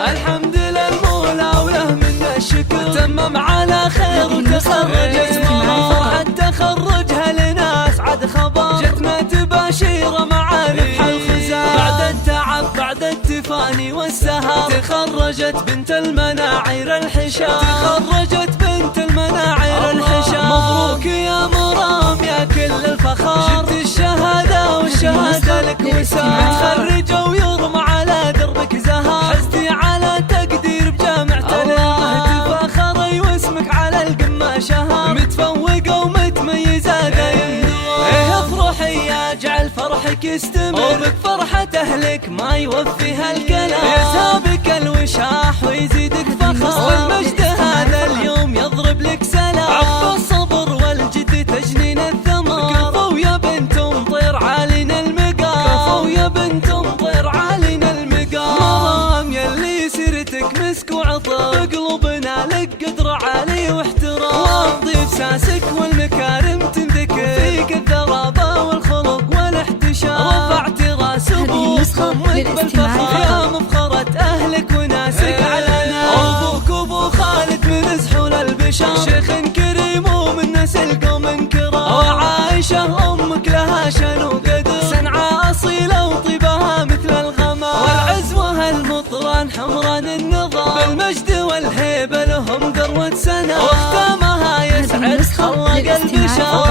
الحمد للمولى وله منا الشكر، تمم على خير وتخرجت فرحة تخرجها لنا أسعد خبر، جتنا تباشير مع ربح الخزان، بعد التعب بعد التفاني والسهر تخرجت بنت المناعير الحشام، تخرجت بنت المناعير الحشام. مبروك يا مرام يا كل الفخر، جبت الشهادة والشهادة لك وسام، تخرجوا ويرمى على دربك زهر، حزتي على تقدير بجامعة الإمام، تفاخري واسمك على القمة شهر، متفوقة ومتميزة دايم نور. افرحي يا جعل فرحك يستمر، وبك فرحة أهلك ما يوفيها الكلام، يسابك الوشاح ويزيدك فخر، والمجد هذا اليوم يضرب لك سلام، عقب الصبر والجد تجنين الثمر، كفو يا بنت مطير عالينا المقام، كفو يا بنت مطير عالينا المقام. مرام يلي سيرتك مسك وعطر، بقلوبنا لك قدر عالي واحترام، وامضي بساسك والمكارم تنذكر، فيك الذرابة والخلق والاحتشام، رفعت راس ابوك خمك بالفخر، يا مفخرة اهلك وناسك علنا، ابوك ابو خالد من سحول البشر، شيخ كريم ومن نسل قوم كرام، وعائشة امك لها شان وقدر، صنعاء اصيلة وطيبها مثل الغمام، والعزوة المطران حمران النظام، بالمجد والهيبة لهم ذروة سنة، واختامها يسعد خلق البشر.